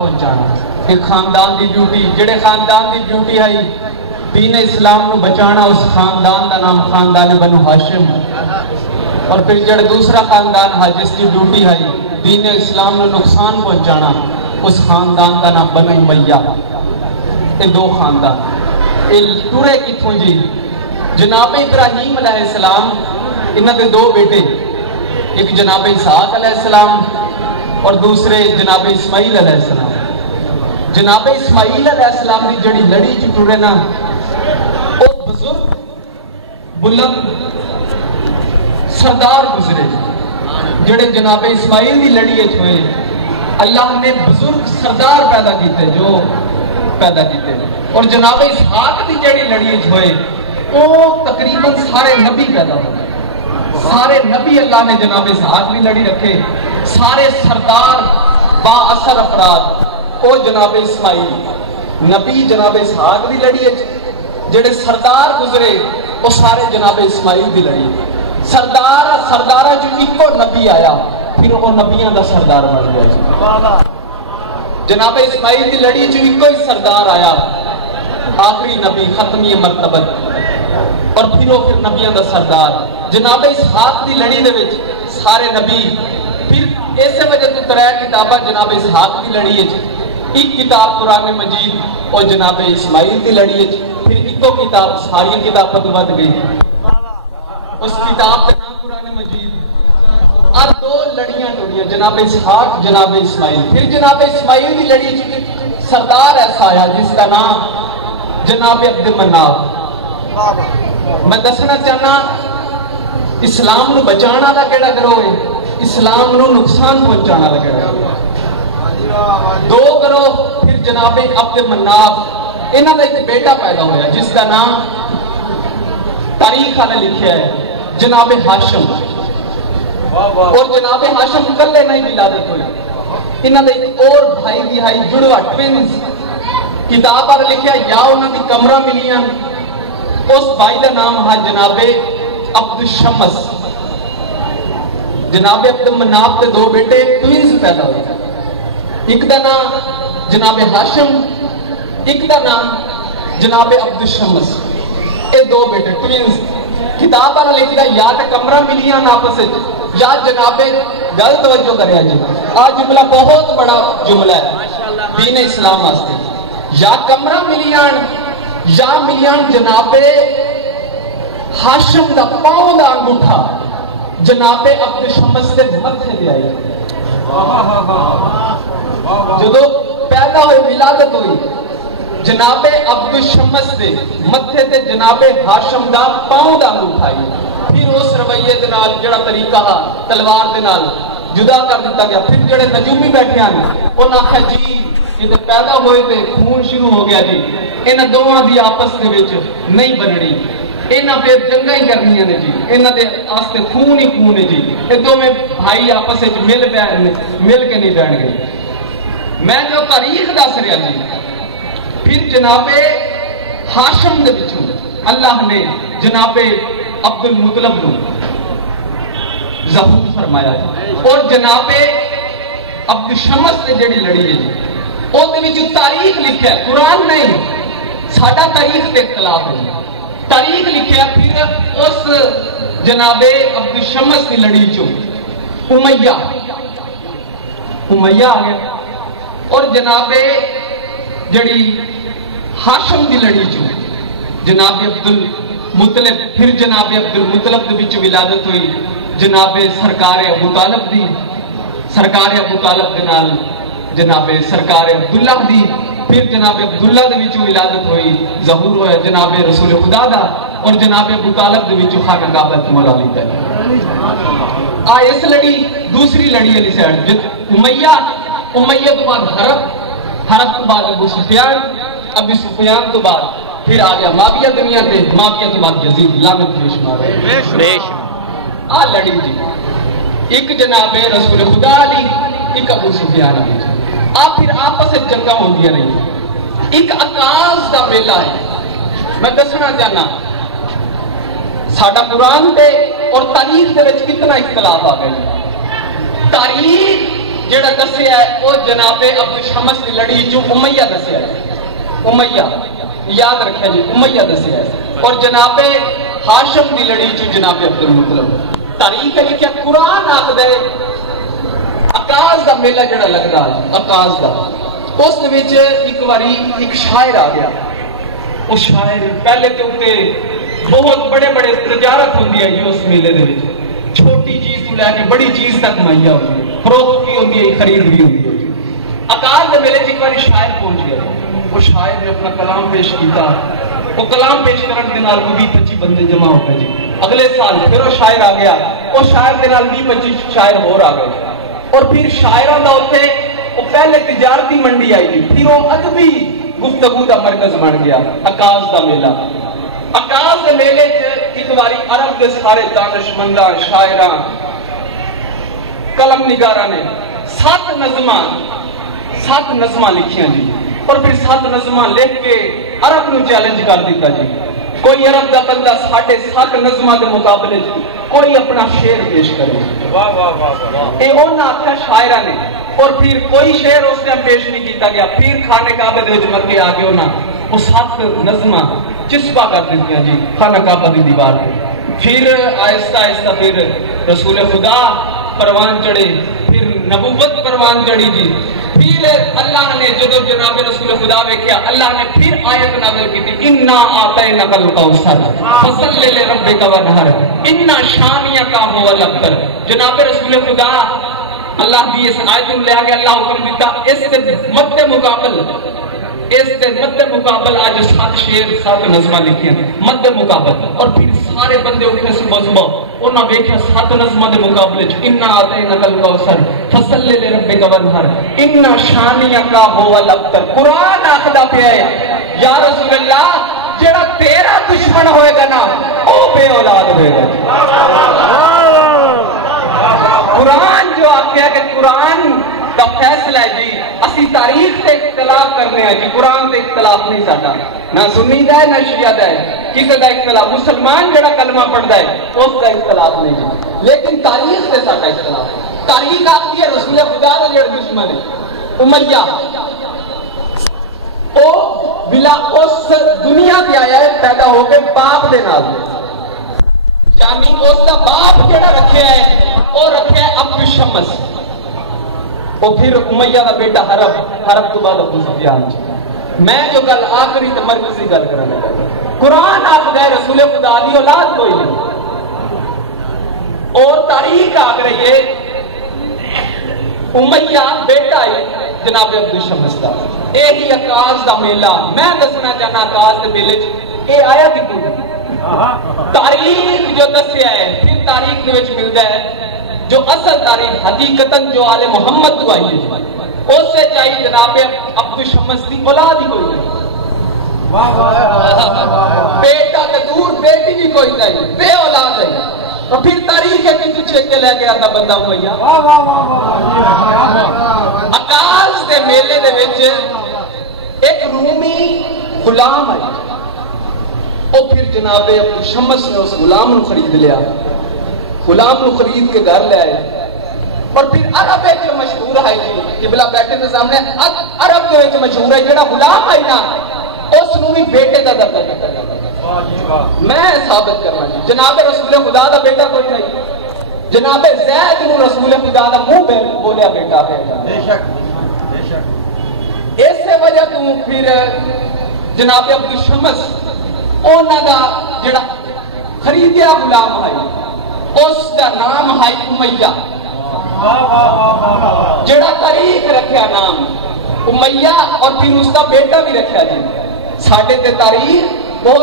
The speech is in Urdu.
پہنچانا ایک خاندان دی ڈیوٹی، جڑے خاندان دی ڈیوٹی ہے دین اسلام نو بچانا، اس خاندان دا نام خاندان بنو ہاشم، اور پھر جڑے دوسرا خاندان ہے جس کی ڈیوٹی ہے دین اسلام نو نقصان پہنچانا، اس خاندان دا نام بنو امیہ۔ یہ دو خاندان یہ ٹورے کتوں جی؟ جناب ابراہیم علیہ السلام انہاں دے دو بیٹے، ایک جناب اسحاق علیہ السلام اور دوسرے جناب اسماعیل علیہ السلام۔ جناب اسماعیل علیہ السلام کی جڑی لڑی چ ٹرے نا، وہ بزرگ بلند سردار گزرے جڑے جناب اسماعیل کی لڑی ہوئے۔ اللہ نے بزرگ سردار پیدا کیتے جو پیدا کیتے، اور جناب اسحاق کی جڑی لڑی ہوئے وہ تقریباً سارے نبی پیدا ہوئے، سارے نبی اللہ نے جناب اسحاق کی لڑی رکھے، سارے سردار با اثر افراد او جناب اسماعیل نبی جناب اسحاق کی لڑی جڑے سردار گزرے وہ سارے جناب اسماعیل کی لڑی۔ سردار جو ایکو نبی آیا پھر وہ نبیاں دا سردار بن گیا جی۔ جناب اسماعیل کی لڑی جو ایکو ہی سردار آیا، آخری نبی ختمی مرتبت، اور پھر وہ پھر نبیاں دا سردار۔ جناب اسحاق کی لڑی دے وچ سارے نبی، پھر ایسے وجہ تو ترے کتاباں جناب اسحاق کی لڑی ہے، ایک کتاب قرآن مجید اور جناب اسماعیل کی لڑی ہے، پھر ایکو کتاب ساری کتاب تو ود گئی، اس کتاب کا نام قرآن مجید۔ اور دو لڑیاں ٹوٹیاں، جناب اسحاق جناب اسماعیل۔ پھر جناب اسماعیل کی لڑی سردار ایسا آیا جس کا نام جناب عبد مناف۔ میں دسنا چاہنا اسلام نو بچانا دا کیڑا گروہ ہے، اسلام نو نقصان پہنچانا لگا دو گروہ۔ پھر جناب عبد مناف انہاں دا ایک بیٹا پیدا ہویا جس کا نام تاریخ نے لکھیا ہے جناب ہاشم، اور جناب ہاشم کلے نہیں ولادت ہوئی، انہاں دا ایک اور بھائی بھی ہے جڑوا ٹوینز، کتاب پر لکھیا یا انہاں دی کمرہ ملیاں، اس بھائی دا نام ہے جناب عبد الشمس۔ جناب عبد مناف کے دو بیٹے ٹوینز پیدا ہوئے، ایک دا نام جناب ہاشم، ایک دا نام جناب عبد الشمس۔ یہ دو بیٹے ٹوینز، کتاب پر لکھا یا تو کمرہ ملیاں آپس یا جناب گل توجہ کریا جی، آج جملہ بہت بڑا جملہ ہے دین اسلام واسطے، یا کمرہ ملیاں یا ملیاں جناب ہاشم دا پاؤں دا انگوٹھا جناب عبد الشمس سے متھے دے آئی۔ جدو پیدا ہوئی ولادت ہوئی جناب عبد الشمس دے متھے تے جناب ہاشم دا پاؤں دا انگوٹھا آئی۔ پھر اس رویے دے نال جڑا طریقہ ہے تلوار دے نال جدا کر دیتا گیا۔ پھر جڑے نجومی بیٹھے ہیں انہاں آخیا جی یہ تے پیدا ہوئے تے خون شروع ہو گیا جی، انہاں دوواں دی آپس دے وچ نہیں بننی، انہاں پہ جنگاں ہی کرنیاں نے جی، انہاں دے واسطے خون ہی خون ہے جی، یہ دونوں بھائی آپس وچ مل کے نہیں بہن گئے۔ میں جو تاریخ دس رہا جی، پھر جناب ہاشم دے وچوں اللہ نے جناب عبد المطلب نو ظہور فرمایا جی، اور جناب عبد الشمس سے جڑی لڑی ہے جی وہ تاریخ لکھا ہے، قرآن نہیں، ساڈا تاریخ تے اختلاف ہے جی، تاریخ لکھا ہے۔ پھر اس جناب عبد الشمس کی لڑی چوں امیہ آ گیا، اور جناب جڑی ہاشم کی لڑی چوں جناب عبد المطلب، پھر جناب عبد المطلب دے وچ ولادت ہوئی جناب سرکار ابو طالب دی، سرکار ابو طالب دے نال جناب سرکار عبداللہ دی، پھر جناب عبداللہ دے وچوں ولادت ہوئی ظہور ہویا جناب رسول خدا دا، اور جناب ابو طالب دے وچوں خانہ کعبہ مولا علی پیدا۔ اس لڑی دوسری لڑی علی سائڈ امیہ تو بعد حرب تو بعد ابو سفیان تو بعد پھر آ گیا معاویہ دنیا تے، معاویہ تو بعد یزید لعنت بے شمار لڑی جی، ایک جناب رسول خدا علی، ایک ابو سفیان علی، پھر آپس جنگاں ہوندیاں رہی۔ ایک اکاس دا میلہ ہے، میں دسنا چاہنا ساڈا قرآن دے اور تاریخ دے وچ کتنا اختلاف آ گیا۔ تاریخ جڑا دسیا ہے وہ جناب عبد الشمس کی لڑی جو امیہ دسیا ہے، امیہ یاد رکھا جی، امیہ دسیا ہے، اور جناب ہاشم کی لڑی جو جناب عبد المطلب۔ تاریخ لکھیا قرآن آخد ہے اکاز دا میلہ جڑا لگتا ہے اکاز دا، اس وچ ایک باری ایک شاعر آ گیا، اس شاعر پہلے تو اتنے بہت بڑے بڑے تجارت ہوندی ہے اس میلے دے وچ، چھوٹی چیز تو لے کے بڑی چیز تک مہیا ہوتی ہے، فروخت بھی ہوتی ہے، خرید بھی ہوتی ہے۔ اکاز دے میلے ایک باری شاعر پہنچ گیا، وہ شاعر نے اپنا کلام پیش کیتا، وہ کلام پیش کرنے کے نال 20-25 بندے جمع ہو گئے جی۔ اگلے سال پھر وہ شاعر آ گیا، وہ شاعر کے نال 20-25 شاعر اور آ گئے، اور پھر شاعراں دا اوتھے وہ پہلے تجارتی منڈی آئی گئی، پھر وہ ادبی گفتگو دا مرکز بن گیا اکاز دا میلہ۔ اکاز دے میلے ایک باری عرب دے سارے دانشمنداں شاعراں قلم نگاراں نے 7 نظماں لکھیاں جی، اور پھر 7 نظماں لکھ کے عرب نو چیلنج کر دیتا جی، کوئی عرب دا بندہ 7.5 نظماں دے مقابلے کوئی اپنا شعر پیش کرے۔ واہ واہ واہ، اے انہاں آکھیا شاعراں نے، اور پھر کوئی شعر اس نے پیش نہیں کیتا گیا، پھر خانہ کعبہ دے وچ مکے آ گئے انہاں وہ 7 نظماں چسپا کر دیتیاں جی خانہ کعبہ دی دیوار پہ۔ پھر آہستہ آہستہ پھر رسول خدا پروان چڑھے، پھر نبوت پروان چڑھی جی، پھر اللہ نے جدو جناب رسول خدا ویکھیا، اللہ نے پھر آیت نازل کی تھی، انا اعطیناک الکوثر فصلی لربک وانحر ان شانیک هو الابتر۔ جناب رسول خدا اللہ دی اس آیت میں لے آگے اللہ حکم دیتا، اس کے مد مقابل آج 7 شعر 7 نظمہ لکھی ہیں مد مقابل، اور پھر سارے بندے اٹھے صبح صبح انہاں ویکھیا 7 نظمہ دے مقابلے چ انا اعطیناک الکوثر فصلی لربک وانحر ان شانیک هو الابتر۔ قرآن آخدا پیا ہے یا رسول اللہ جڑا تیرا دشمن ہوئے گا نا او بے اولاد ہوئے گا۔ قرآن جو آخیا کہ قرآن دا فیصلہ ہے جی، اسی تاریخ سے اختلاف کرنے ہیں جی، قرآن سے اختلاف نہیں ساڈا، نہ سنی دا ہے نہ شیعہ دا ہے، کسی دا اختلاف، مسلمان جڑا کلمہ پڑھدا ہے اس کا اختلاف نہیں جی، لیکن تاریخ سے ساڈا اختلاف ہے۔ تاریخ آخری ہے رسول خدا دا جڑا دشمن ہے امیہ، او بلا اس دنیا پہ آیا ہے پیدا ہو کے باپ دے نال، یعنی اس دا باپ جڑا رکھیا ہے وہ رکھیا ہے عبد الشمس، اور پھر امیہ دا بیٹا حرب تو بعد ابو سفیان۔ میں جو گل آخری تے مرکزی گل کرنا لگا، قرآن آخدا ہے رسول خدا دی اولاد کوئی نہیں، اور تاریخ آخ رہی ہے امیہ بیٹا ہے جناب عبد الشمس دا۔ یہی اکاز دا میلہ میں دسنا چاہنا، اکاز دے میلے چ اے آیا کتوں تاریخ جو دسیا ہے، پھر تاریخ دے وچ ملدا ہے جو اصل تاریخ حقیقتاً جو آل محمد تو آئی ہے اس سے چاہیے جناب عبد الشمس کی اولاد ہی کوئی نہیں، بیٹا تے دور بیٹی بھی کوئی نہیں، بے اولاد ہے، اور پھر تاریخ ہے کہ پیچھے کے لے گیا تھا بندہ امیہ۔ اکاز دے میلے دے وچ ایک رومی غلام آئی، اور پھر جناب عبد الشمس نے اس غلام نو خرید لیا، غلام کو خرید کے گھر لے آئے، اور پھر عرب جو مشہور ہے جی قبلہ بیٹھے کے سامنے عرب جو مشہور ہے جڑا غلام آئی نا اس نو بھی بیٹے کا درجہ دیتا جاتا۔ میں ثابت کرنا جی جناب رسول خدا دا بیٹا کوئی نہیں، جناب زید نو رسول خدا دا منہ بولیا بیٹا ہے، بے شک بے شک۔ اس سے وجہ تو پھر جناب عبد الشمس انہاں دا جڑا خریدیا غلام ہے اس کا نام ہے امیہ، جڑا تاریخ رکھیا نام امیہ، اور پھر اس کا بیٹا بھی رکھیا جی۔ ساڈے تے تاریخ بہت